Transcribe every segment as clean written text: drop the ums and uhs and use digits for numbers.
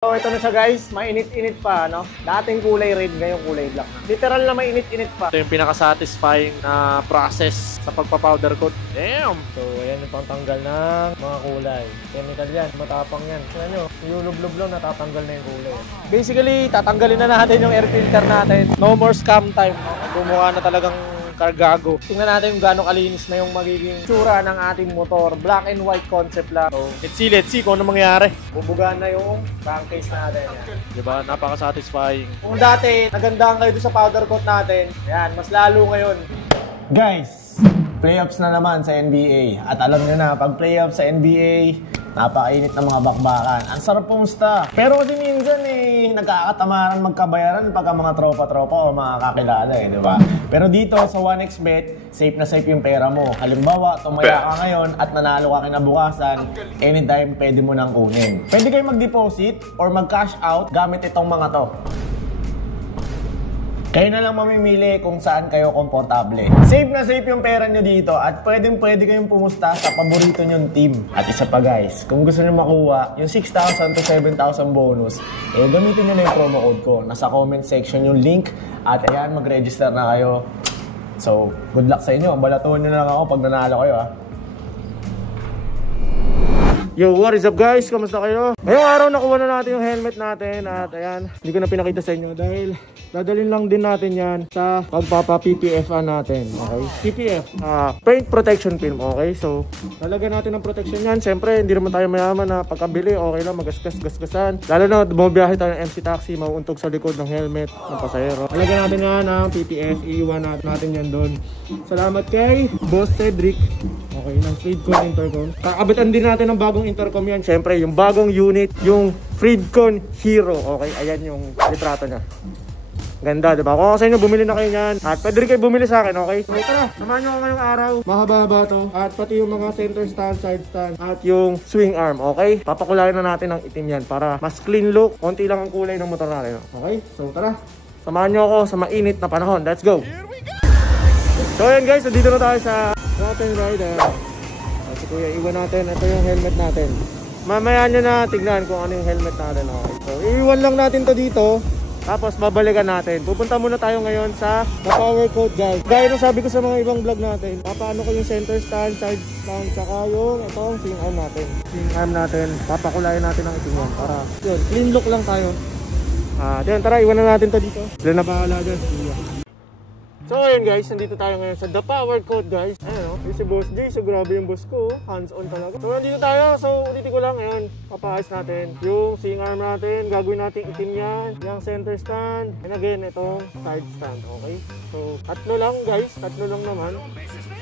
So ito na siya guys, mainit-init pa, no? Dating kulay red, ngayon kulay black na. Literal na mainit-init pa. Ito yung pinaka-satisfying na process sa pagpa-powder coat. Damn! So ayan yung pangtanggal ng mga kulay. Chemical yan, matapang yan. Tignan nyo, yung lublob natatanggal na yung kulay. Basically, tatanggalin na natin yung air filter natin. No more scam time. Gumawa na talagang kargago. Tingnan natin kung gaano kalinis na yung magiging tsura ng ating motor. Black and white concept lang. So, let's see kung ano mangyayari. Bubugaan na yung crankcase natin. Yan. Diba? Napaka-satisfying. Kung dati, nagandahan kayo doon sa powder coat natin, yan, mas lalo ngayon. Guys, playoffs na naman sa NBA. At alam nyo na, pag playoffs sa NBA, napakainit ng mga bakbakan. Ang sarap pumusta. Pero kasi minsan nagkakatamaran magkabayaran pagka mga tropa-tropa o mga kakilala di ba? Pero dito sa 1xBet, safe na safe yung pera mo. Halimbawa, tumaya ka ngayon at nanalo ka kinabukasan, anytime pwede mo nang kunin. Pwede kayo mag-deposit or mag-cash out gamit itong mga to. Kayo na lang mamimili kung saan kayo komportable. Safe na safe yung pera nyo dito at pwede kayong pumusta sa paborito nyong team. At isa pa guys, kung gusto nyo makuha yung 6,000 to 7,000 bonus, gamitin nyo na yung promo code ko. Nasa comment section yung link at ayan, mag-register na kayo. So, good luck sa inyo. Balatuhan nyo na lang ako pag nanalo kayo Yo, what is up guys? Kamusta kayo? Ngayong araw nakuha na natin yung helmet natin at ayan, hindi ko na pinakita sa inyo dahil dadalhin lang din natin yan sa pagpapa-PPF natin, okay? PPF, paint protection film, okay? So, lalagyan natin ng protection yan. Siyempre, hindi naman tayo mayaman na pagkabili, okay lang, magasgas-gasgasan. Lalo na, bumabiyahe tayo ng MC Taxi, mauuntog sa likod ng helmet ng pasahero. Lalagyan natin yan ng PPF, iiwan natin yan doon. Salamat kay Boss Cedric. Okay, ng Freedcon Intercom. Kakabitan din natin ng bagong intercom yan. Siyempre, yung bagong unit, yung Freedcon Hero. Okay, ayan yung litrato niya. Ganda, diba? Kung sa inyo, bumili na kayo yan. At pwede rin kayo bumili sa akin, okay? So tara, samahan nyo ako ngayong araw. Mahaba-haba to. At pati yung mga center stand, side stand, at yung swing arm, okay? Papakulayan na natin ng itim yan para mas clean look. Konti lang ang kulay ng motor natin, okay? So tara, samahan nyo ako sa mainit na panahon. Let's go! So ayan guys, so dito na tayo sa Rotten Rider. So kuya, iwan natin. Ito yung helmet natin. Mamaya nyo na tignan kung ano yung helmet natin, okay? So iwan lang natin to dito. Tapos babalikan natin. Pupunta muna tayo ngayon sa power coat guys. Gaya nung sabi ko sa mga ibang vlog natin, papaano ko yung center stand, side stand, saka yung itong swing arm natin. Swing arm natin, papakulayan natin ang itim yan para yun, clean look lang tayo. Diyan, tara, iwan na natin to dito. Sila na bahala dyan. So ayun guys, nandito tayo ngayon sa The Power Coat guys. Ayun yung si Boss J, so grabe yung boss ko, hands on talaga. So nandito tayo, so ulitin ko lang ngayon, papaayos natin yung swing arm natin, gagawin natin itim yan, yung center stand, and again itong side stand, okay? So tatlo lang guys, tatlo lang naman.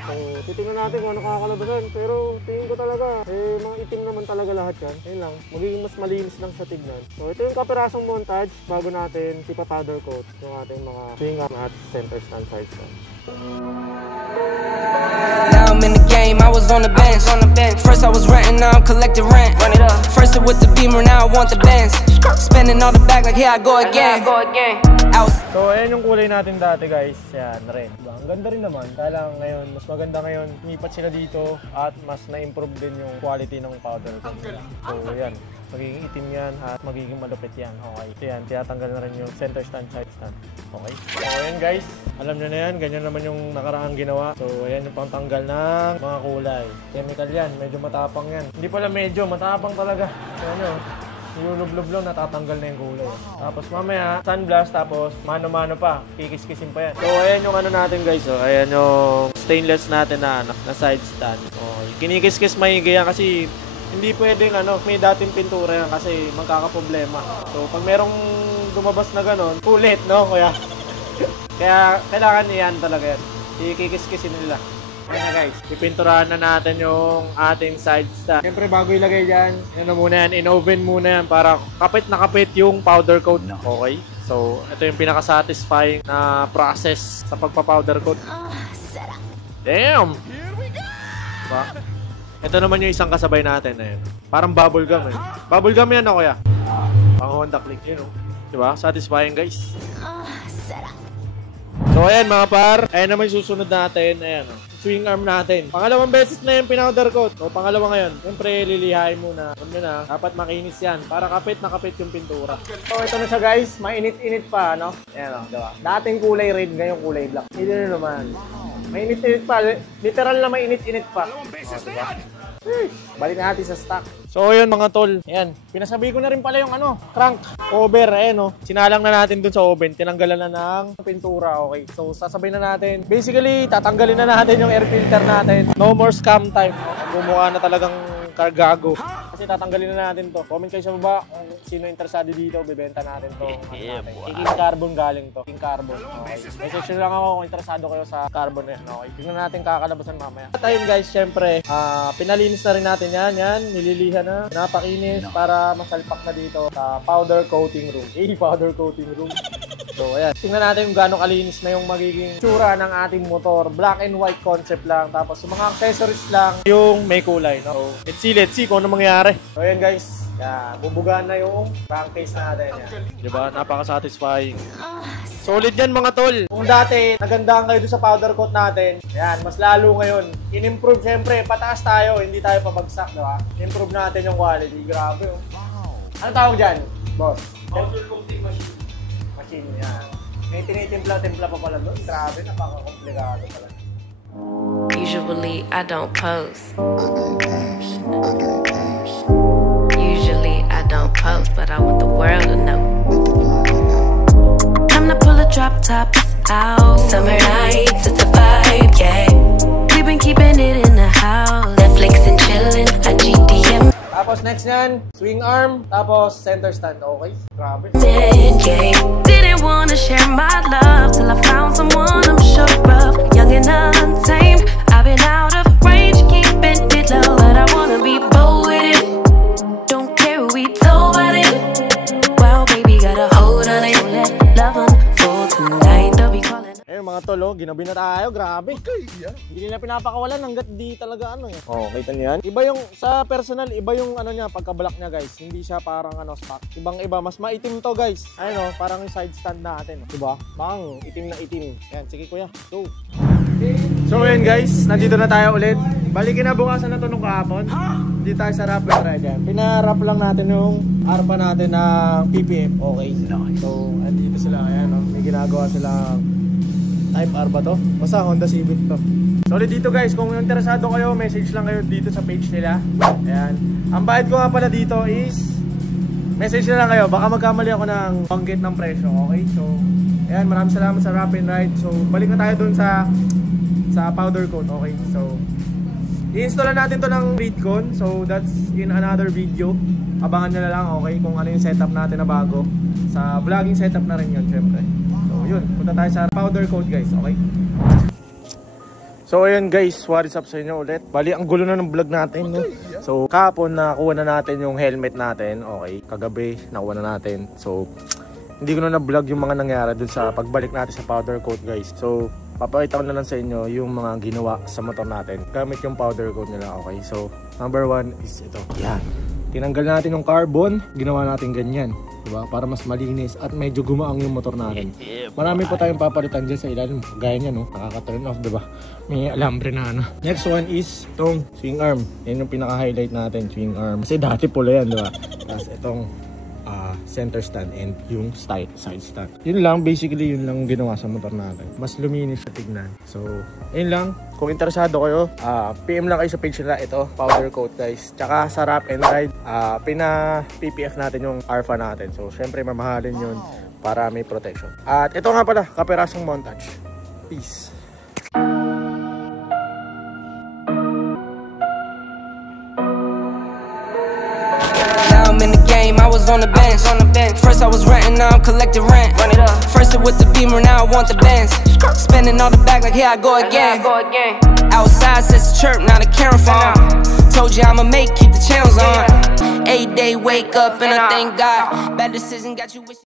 So titingnan natin kung ano kakalabasan, pero tingin ko talaga, mga itim naman talaga lahat yan. Ayun lang, magiging mas malinis lang sa tignan. So ito yung kapirasong montage bago natin ipa-powder coat yung ating mga swing arm at center stand. Now I'm in the game, I was on the bench. First I was renting, now I'm collecting rent. First it with the Beamer, now I want the Benz. Spending all the back like here I go again. So ayan yung kulay natin dati guys. Yan, red. Ang ganda rin naman. Kaya lang ngayon, mas maganda ngayon. Lumipat sila dito at mas na-improve din yung quality ng powder. So ayan, magiging itim yan at magiging malupit yan. Okay. So yan, tiyatanggal na rin yung center stand, side stand. Okay. So ayan guys, alam nyo na yan. Ganyan naman yung nakaraang ginawa. So ayan yung pangtanggal ng mga kulay. Chemical yan, medyo matapang yan. Hindi pala medyo, matapang talaga. So ano, yung lublob natatanggal na yung kulay. Tapos mamaya, sunblast, tapos mano-mano pa. Kikis-kisin pa yan. So ayan yung ano natin guys. So ayan yung stainless natin na side stand. Okay. Kinikis-kis maigi yan kasi hindi pwedeng may dating pintura yan kasi magkakaproblema. So pag merong lumabas na ganon, ulit, no? Kaya kailangan yan talaga yan. Ikikis-kisin nila. Ayan na guys, ipinturahan na natin yung ating side stand. Siyempre bago ilagay dyan, muna yan, in-oven muna yan para kapit na kapit yung powder coat. Okay? So ito yung pinaka-satisfying na process sa pagpa-powder coat. Damn! Diba? Ito naman yung isang kasabay natin. Ayan. Parang bubble gum Bubble gum yan kuya. Pang Honda Click yun Diba? Satisfying guys. So ayan mga par. Ayan naman yung susunod natin. Ayan swing arm natin. Pangalawang beses na yung pinowder coat. So, pangalawa ngayon. Siyempre, lilihain muna. Dapat makinis yan. Para kapit na kapit yung pintura. So, ito na siya guys. Mainit-init pa, no? Ayan o, diba? Dating kulay red, ngayon kulay black. Hindi na naman. Mainit-init pa. Literal na mainit-init pa. O, diba? Balik natin sa stock. So yun mga tol, ayan, pinasabi ko na rin pala yung crank cover, ayan sinalang na natin dun sa oven, tinanggalan na ng pintura, okay. So sasabay na natin, basically tatanggalin na natin yung air filter natin. No more scam time, gumawa na talagang kargago. Kasi tatanggalin na natin to. Comment kayo sa baba kung sino interesado dito, bibenta natin to. King carbon galing to, king carbon. Okay. Message lang ako kung interesado kayo sa carbon na yan, okay. Tingnan natin kakalabasan mamaya. At ayun guys, syempre, pinalinis na rin natin yan, nililihan na, napakinis para masalpak na dito sa powder coating room. Powder coating room. So ayan, tingnan natin kung gaano kalinis na yung magiging tsura ng ating motor. Black and white concept lang, tapos yung mga accessories lang yung may kulay, no? So, let's see kung ano mangyayari. So ayan guys, bubugaan na yung crankcase natin. Diba? Napaka-satisfying. Solid yan mga tol. Kung dati, nagandahan kayo doon sa powder coat natin, ayan, mas lalo ngayon. In-improve siyempre, pataas tayo, hindi tayo pabagsak, diba? Improve natin yung quality. Grabe, oh. Ano tawag dyan, boss? Powder coating machine. Machine, yan. May tinitimpla-timpla pa pala doon. Grabe, napaka-komplikado pala. Usually, I don't post. Usually, I don't post, but I want the world to know. Time to pull a drop top out. Summer nights, it's a vibe, yeah. We've been keeping it in the house. Netflix and chillin', a GDM. Tapos next yan, swing arm, tapos center stand, okay? Grabe. Didn't wanna share my love till I found someone I'm sure of. Young and untamed, I've been out of range, keeping it low, but I wanna be bold with it. Don't care who we told about it. Well, baby, got a hold on it. Let love unfold tonight. They'll be calling. Ayun mga tol, ginabi na tayo, grabe. Hindi nila pinapakawalan hanggat di talaga Oh, kita niyo yan? Iba yung, sa personal, iba yung niya, pagka-black niya guys. Hindi siya parang stock. Ibang-iba, mas maitim to guys. Ayun parang yung side stand natin. Diba? Bang, itim na itim. Yan, sige kuya, go. So ayun guys, nandito na tayo ulit. Balikin na bukasan na to nung kahapon. Dito tayo sa wrap and ride yan. Pinarap lang natin yung arpa natin ng PPF. Okay. So, andito sila. Ayan, may ginagawa silang Type R ba to? Basta Honda Civic to. So dito guys, kung interesado kayo, message lang kayo dito sa page nila. Ayan. Ang bayad ko nga pala dito is message na lang kayo. Baka magkamali ako ng banggit ng presyo. Okay? So, ayan, maraming salamat sa wrap and ride. So, balik na tayo dun sa powder coat. Okay? So, i-install na natin to ng Reedcon. So, that's in another video. Abangan nyo na lang, okay? Kung ano yung setup natin na bago. Sa vlogging setup na rin yun, syempre. Yun, punta tayo sa powder coat guys, okay? So ayun guys, what is up sa inyo ulit? Bali, ang gulo na ng vlog natin, no? So kahapon nakuha na natin yung helmet natin, okay? Kagabi nakuha na natin. So hindi ko na vlog yung mga nangyari dun sa pagbalik natin sa powder coat guys. So papakita ko na lang sa inyo yung mga ginawa sa motor natin gamit yung powder coat nila, okay? So number 1 is ito, yan. Tinanggal natin yung carbon, ginawa natin ganyan, diba? Para mas malinis at medyo gumaang yung motor natin. Marami pa tayong papalitan dyan sa ilalim, gaya niya, no? Nakaka-turn off, diba? May alambre na Next one is itong swing arm. Yan yung pinaka-highlight natin, swing arm. Kasi dati pula yan, diba? Tapos itong center stand and yung side stand. Yun lang, basically yun lang ginawa sa motor natin. Mas luminis siya tignan. So, yun lang. Kung interesado kayo, PM lang kayo sa page nila. Ito, powder coat guys. Tsaka sa wrap and ride, pina-PPF natin yung Arfa natin. So, syempre mamahalin yun para may protection. At ito nga pala, kaperasong montage. Peace. I'm in the game, I was on the bench. First I was renting, now I'm collecting rent. First it with the Beamer, now I want the Benz. Spending all the back like here I go again. Outside says the chirp, now the camera phone. Told you I'ma keep the channels on. 8-day wake up and I thank God. Bad decision got you wishing.